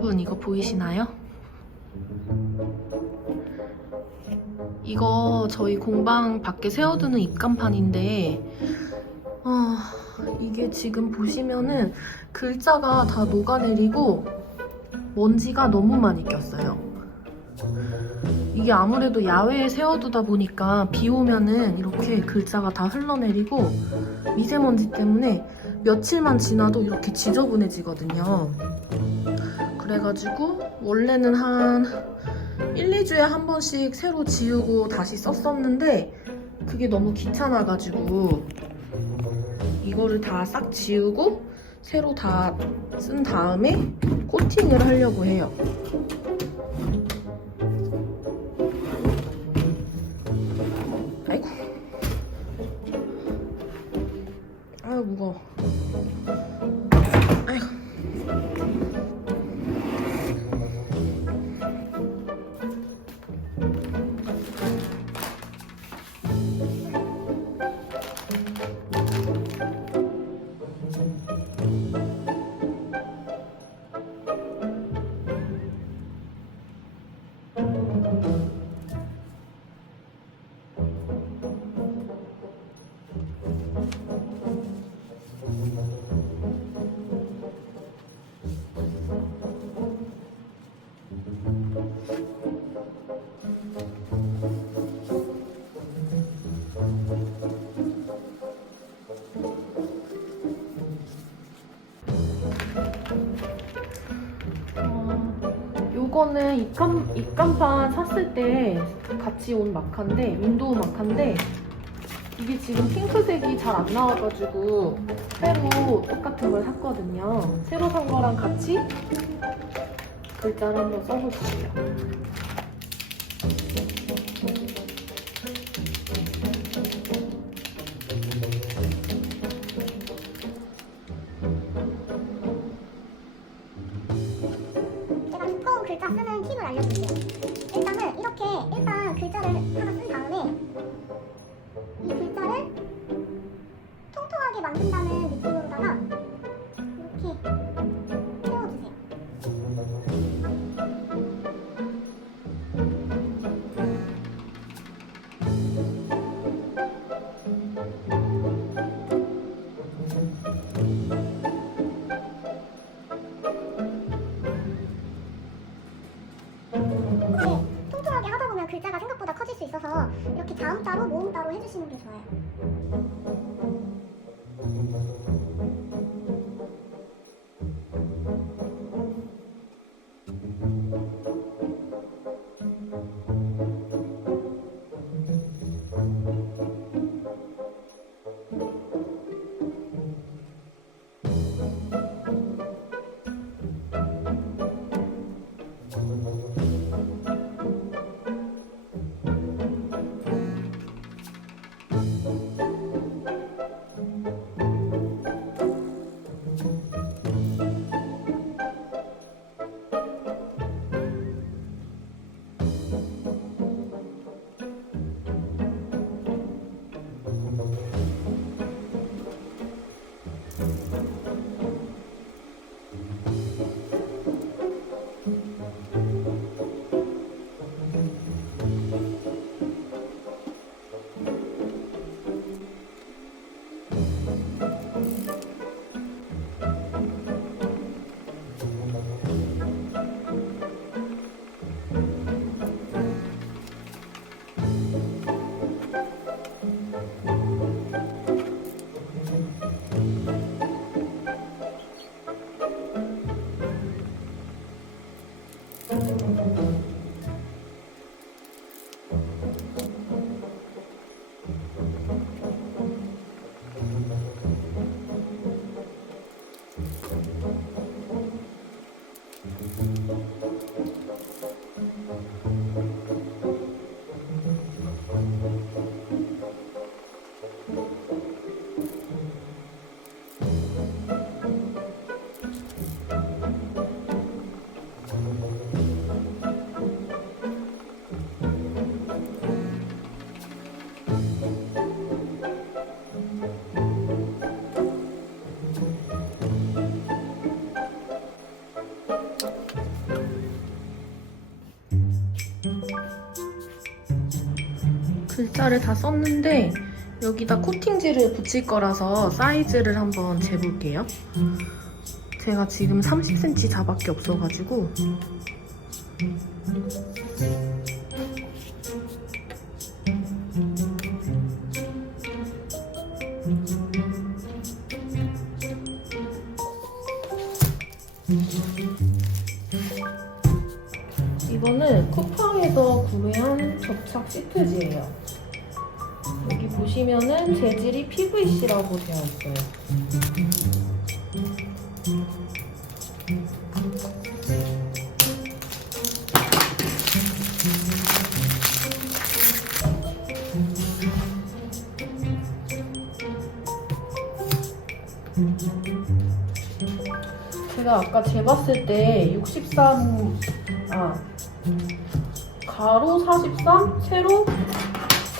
여러분 이거 보이시나요? 이거 저희 공방 밖에 세워두는 입간판인데 아 이게 지금 보시면은 글자가 다 녹아내리고 먼지가 너무 많이 꼈어요. 이게 아무래도 야외에 세워두다 보니까 비 오면은 이렇게 글자가 다 흘러내리고 미세먼지 때문에 며칠만 지나도 이렇게 지저분해지거든요. 그래가지고 원래는 한 1, 2주에 한 번씩 새로 지우고 다시 썼었는데 그게 너무 귀찮아가지고 이거를 다 싹 지우고 새로 다 쓴 다음에 코팅을 하려고 해요. 어, 요거는 입간, 입간판 샀을 때 같이 온 마카인데, 윈도우 마카인데, 이게 지금 핑크색이 잘 안 나와가지고 새로 똑같은 걸 샀거든요. 새로 산 거랑 같이 글자를 한번 써볼게요. 이 이렇게 자음 따로 모음 따로 해주시는 게 좋아요. 글자를 다 썼는데 여기다 코팅지를 붙일 거라서 사이즈를 한번 재볼게요. 제가 지금 30cm 자밖에 없어가지고 있어요. 제가 아까 재봤을 때 63, 아, 가로 43, 세로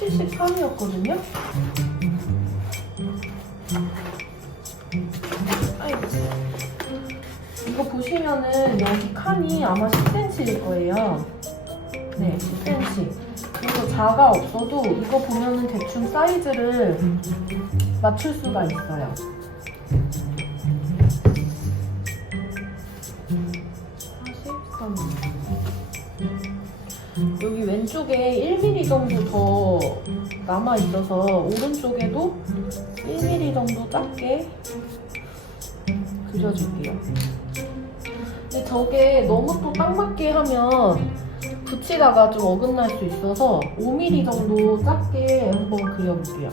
73이었거든요. 보시면은 여기 칸이 아마 10cm일 거예요. 네, 10cm. 그리고 자가 없어도 이거 보면은 대충 사이즈를 맞출 수가 있어요. 여기 왼쪽에 1mm 정도 더 남아 있어서 오른쪽에도 1mm 정도 작게 그려줄게요. 근데 저게 너무 또 딱 맞게 하면 붙이다가 좀 어긋날 수 있어서 5mm 정도 작게 한번 그려볼게요.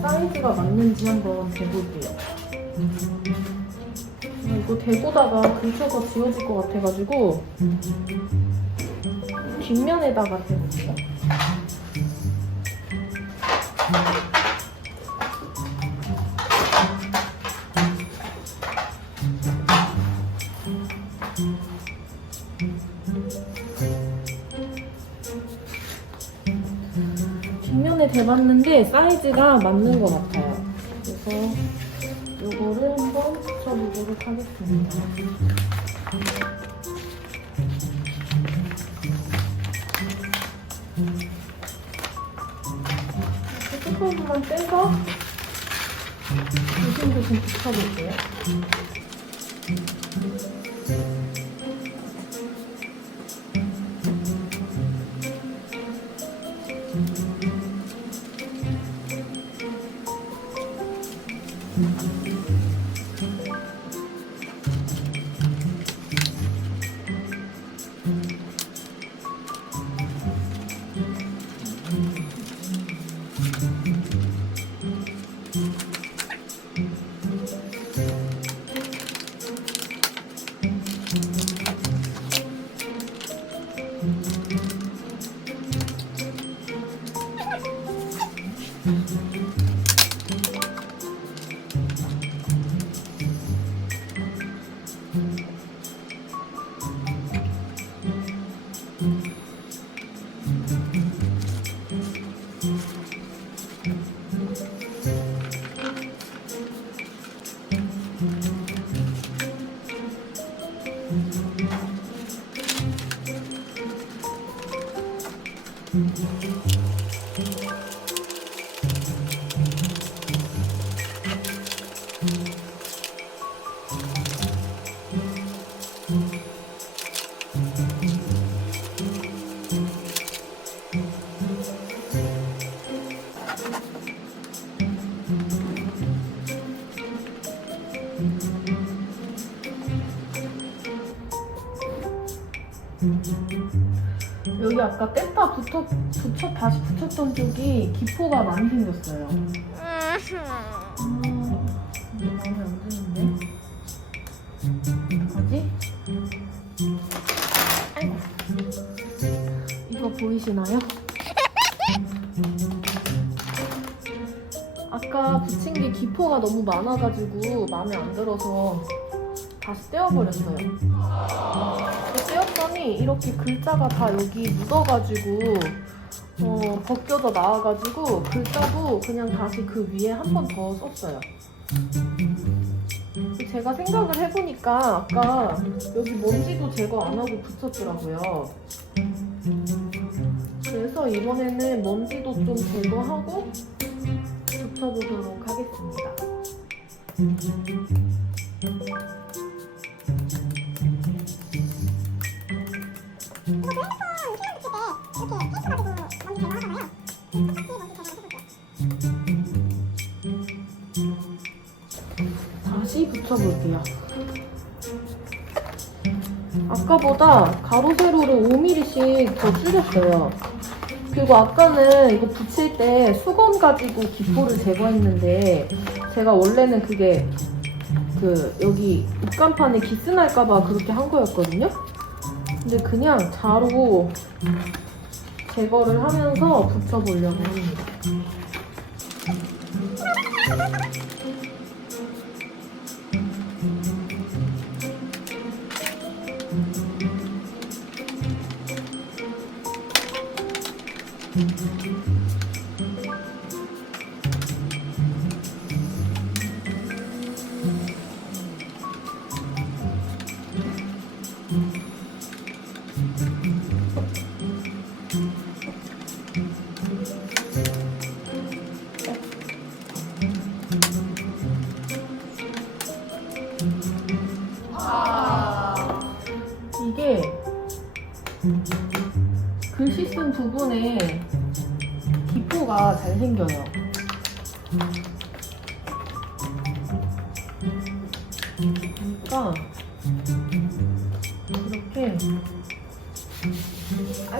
사이즈가 맞는지 한번 대볼게요. 음, 이거 대보다가 긁혀서 지워질 것 같아가지고 뒷면에다가 대볼 뒷면에 대봤는데 사이즈가 맞는 것 같아요. 그래서 이거를 한번 붙여보도록 하겠습니다. 이렇게 조금만 떼서 조심조심 붙여볼게요. 붙여, 다시 붙였던 쪽이 기포가 많이 생겼어요. 아, 이게 마음에 안 드는데? 아이고. 이거 보이시나요? 아까 붙인 게 기포가 너무 많아가지고 마음에 안 들어서 다시 떼어버렸어요. 떼었더니 이렇게 글자가 다 여기 묻어가지고 어, 벗겨져 나와가지고 글자도 그냥 다시 그 위에 한 번 더 썼어요. 제가 생각을 해보니까 아까 여기 먼지도 제거 안 하고 붙였더라고요. 그래서 이번에는 먼지도 좀 제거하고 붙여보도록 하겠습니다. 이거 그 필름 붙일 때 다시 붙여볼게요. 아까보다 가로 세로를 5mm씩 더 줄였어요. 그리고 아까는 이거 붙일 때 수건 가지고 기포를 제거했는데 제가 원래는 그게 그 여기 입간판에 기스 날까봐 그렇게 한 거였거든요. 근데 그냥 자로 제거를 하면서 붙여보려고 합니다.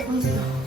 아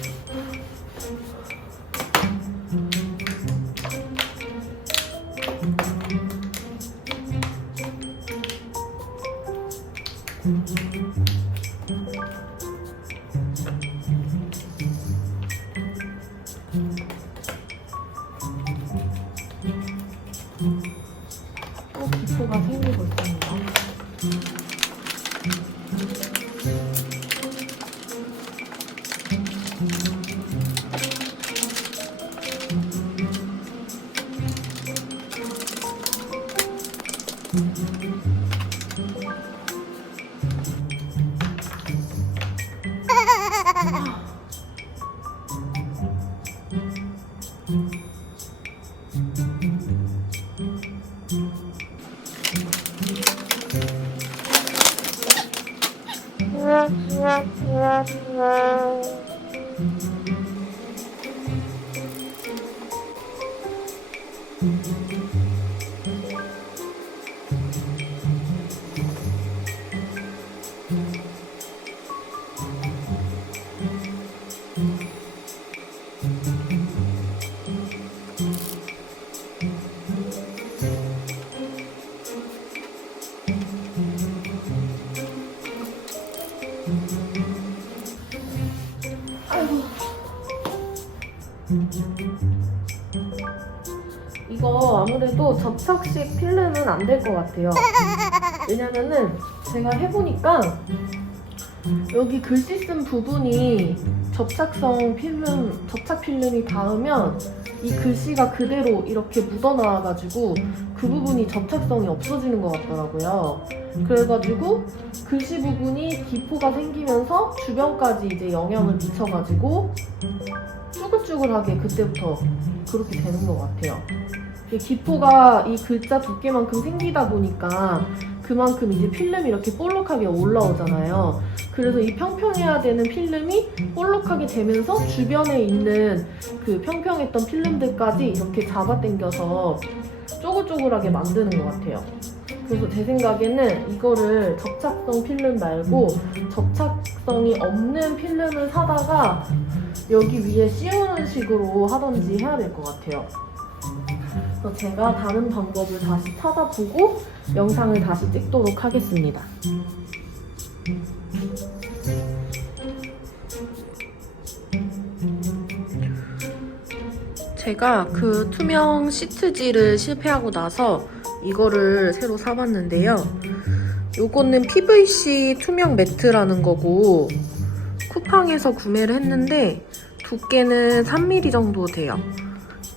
이거 아무래도 접착식 필름은 안 될 것 같아요. 왜냐면은 제가 해보니까 여기 글씨 쓴 부분이 접착성 필름, 접착 필름이 닿으면 이 글씨가 그대로 이렇게 묻어나와가지고 그 부분이 접착성이 없어지는 것 같더라고요. 그래가지고 글씨 부분이 기포가 생기면서 주변까지 이제 영향을 미쳐가지고 쭈글쭈글하게 그때부터 그렇게 되는 것 같아요. 이 기포가 이 글자 두께만큼 생기다 보니까 그만큼 이제 필름이 이렇게 볼록하게 올라오잖아요. 그래서 이 평평해야 되는 필름이 볼록하게 되면서 주변에 있는 그 평평했던 필름들까지 이렇게 잡아당겨서 쪼글쪼글하게 만드는 것 같아요. 그래서 제 생각에는 이거를 접착성 필름 말고 접착 접착성이 없는 필름을 사다가 여기 위에 씌우는 식으로 하던지 해야 될 것 같아요. 그래서 제가 다른 방법을 다시 찾아보고 영상을 다시 찍도록 하겠습니다. 제가 그 투명 시트지를 실패하고 나서 이거를 새로 사봤는데요. 요거는 PVC 투명 매트라는 거고 쿠팡에서 구매를 했는데 두께는 3mm 정도 돼요.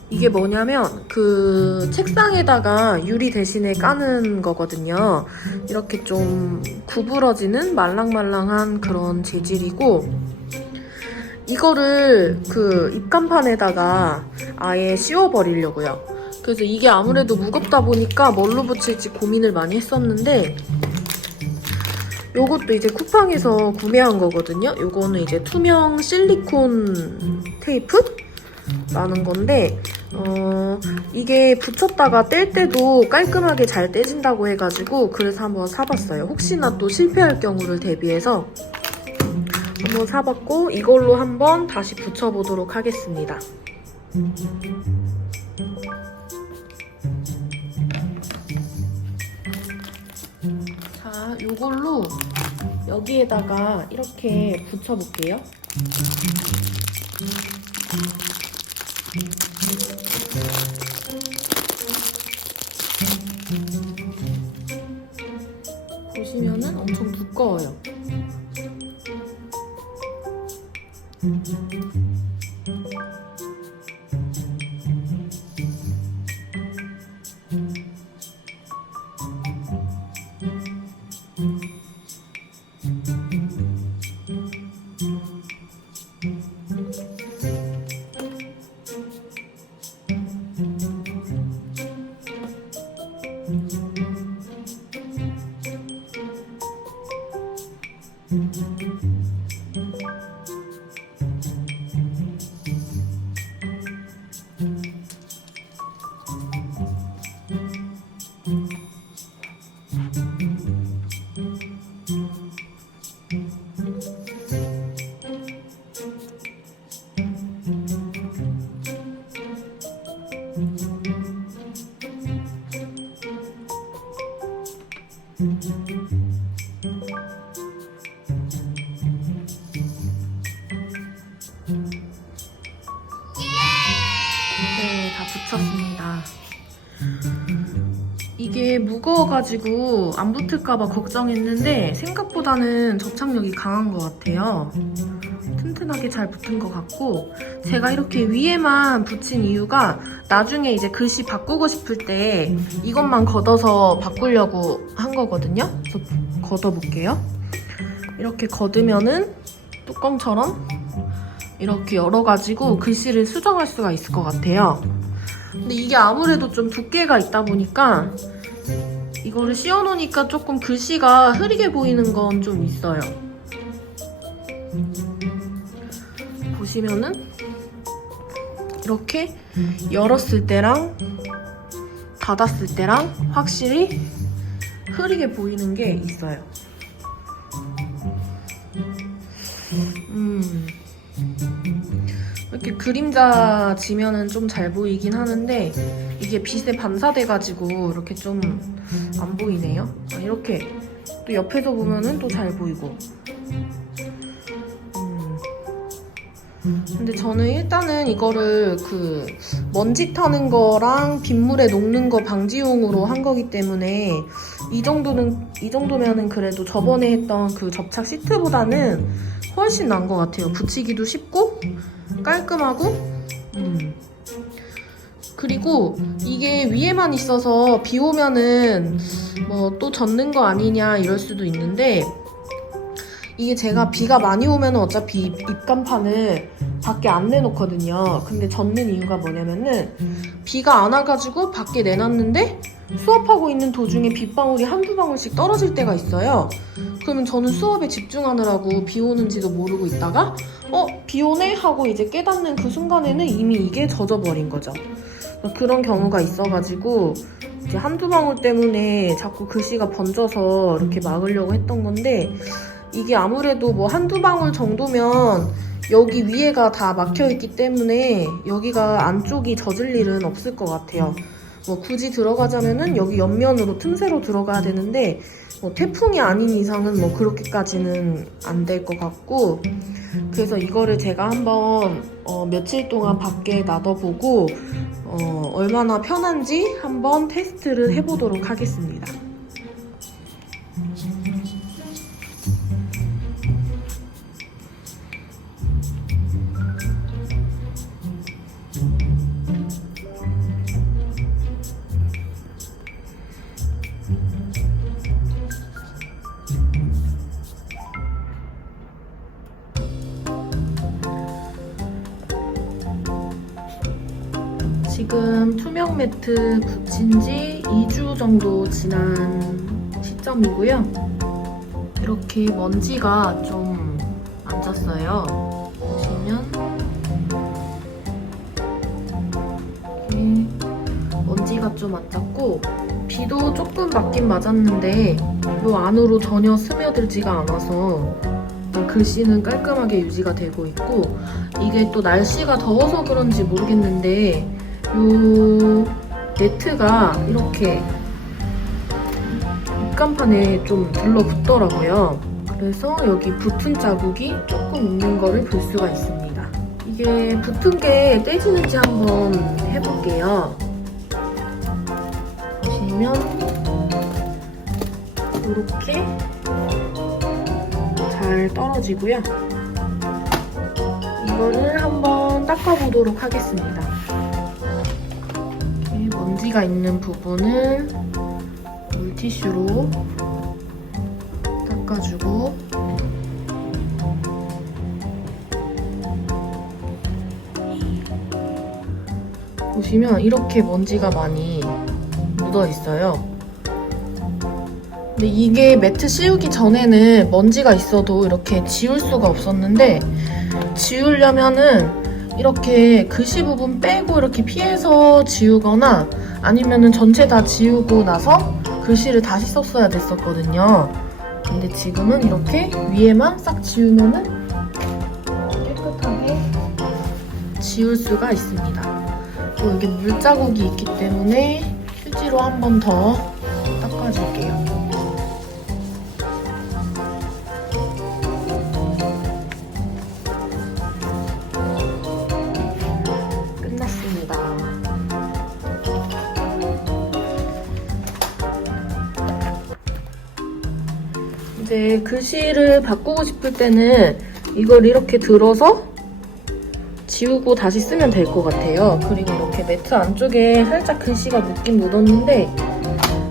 이게 뭐냐면 그 책상에다가 유리 대신에 까는 거거든요. 이렇게 좀 구부러지는 말랑말랑한 그런 재질이고 이거를 그 입간판에다가 아예 씌워버리려고요. 그래서 이게 아무래도 무겁다 보니까 뭘로 붙일지 고민을 많이 했었는데 요것도 이제 쿠팡에서 구매한 거거든요. 요거는 이제 투명 실리콘 테이프 라는 건데 어, 이게 붙였다가 뗄 때도 깔끔하게 잘 떼진다고 해가지고 그래서 한번 사봤어요. 혹시나 또 실패할 경우를 대비해서 한번 사봤고 이걸로 한번 다시 붙여보도록 하겠습니다. 자, 요걸로 여기에다가 이렇게 붙여볼게요. 붙였습니다. 이게 무거워가지고 안 붙을까봐 걱정했는데 생각보다는 접착력이 강한 것 같아요. 튼튼하게 잘 붙은 것 같고 제가 이렇게 위에만 붙인 이유가 나중에 이제 글씨 바꾸고 싶을 때 이것만 걷어서 바꾸려고 한 거거든요. 그래서 걷어볼게요. 이렇게 걷으면은 뚜껑처럼 이렇게 열어가지고 글씨를 수정할 수가 있을 것 같아요. 근데 이게 아무래도 좀 두께가 있다 보니까 이거를 씌워놓으니까 조금 글씨가 흐리게 보이는 건 좀 있어요. 보시면은 이렇게 열었을 때랑 닫았을 때랑 확실히 흐리게 보이는 게 있어요. 그림자 지면은 좀 잘 보이긴 하는데 이게 빛에 반사돼가지고 이렇게 좀 안 보이네요. 아, 이렇게 또 옆에서 보면은 또 잘 보이고. 음. 근데 저는 일단은 이거를 그 먼지 타는 거랑 빗물에 녹는 거 방지용으로 한 거기 때문에 이 정도는 이 정도면은 그래도 저번에 했던 그 접착 시트보다는 훨씬 나은 것 같아요. 붙이기도 쉽고 깔끔하고 음. 그리고 이게 위에만 있어서 비 오면은 뭐 또 젖는 거 아니냐 이럴 수도 있는데 이게 제가 비가 많이 오면은 어차피 입간판을 밖에 안 내놓거든요. 근데 젖는 이유가 뭐냐면은 비가 안 와가지고 밖에 내놨는데 수업하고 있는 도중에 빗방울이 한두 방울씩 떨어질 때가 있어요. 그러면 저는 수업에 집중하느라고 비 오는지도 모르고 있다가 어, 비 오네? 하고 이제 깨닫는 그 순간에는 이미 이게 젖어버린 거죠. 그런 경우가 있어가지고 이제 한두 방울 때문에 자꾸 글씨가 번져서 이렇게 막으려고 했던 건데 이게 아무래도 뭐 한두 방울 정도면 여기 위에가 다 막혀 있기 때문에 여기가 안쪽이 젖을 일은 없을 것 같아요. 뭐 굳이 들어가자면은 여기 옆면으로 틈새로 들어가야 되는데 뭐 태풍이 아닌 이상은 뭐 그렇게까지는 안 될 것 같고 그래서 이거를 제가 한번 어, 며칠 동안 밖에 놔둬보고 어, 얼마나 편한지 한번 테스트를 해보도록 하겠습니다. 지금 투명 매트 붙인 지 2주 정도 지난 시점이고요. 이렇게 먼지가 좀 앉았어요. 보시면 이렇게 먼지가 좀 앉았고 비도 조금 맞긴 맞았는데 이 안으로 전혀 스며들지가 않아서 글씨는 깔끔하게 유지가 되고 있고 이게 또 날씨가 더워서 그런지 모르겠는데 요 네트가 이렇게 입간판에 좀 들러붙더라고요. 그래서 여기 붙은 자국이 조금 있는 거를 볼 수가 있습니다. 이게 붙은 게 떼지는지 한번 해볼게요. 보시면 이렇게 잘 떨어지고요. 이거를 한번 닦아보도록 하겠습니다. 먼지가 있는 부분을 물티슈로 닦아주고 보시면 이렇게 먼지가 많이 묻어 있어요. 근데 이게 매트 씌우기 전에는 먼지가 있어도 이렇게 지울 수가 없었는데 지우려면은 이렇게 글씨 부분 빼고 이렇게 피해서 지우거나 아니면은 전체 다 지우고 나서 글씨를 다시 썼어야 됐었거든요. 근데 지금은 이렇게 위에만 싹 지우면은 깨끗하게 지울 수가 있습니다. 또 여기 물자국이 있기 때문에 휴지로 한 번 더 닦아줄게요. 이제 글씨를 바꾸고 싶을 때는 이걸 이렇게 들어서 지우고 다시 쓰면 될 것 같아요. 그리고 이렇게 매트 안쪽에 살짝 글씨가 묻긴 묻었는데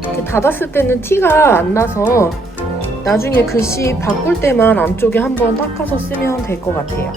이렇게 닫았을 때는 티가 안 나서 나중에 글씨 바꿀 때만 안쪽에 한번 닦아서 쓰면 될 것 같아요.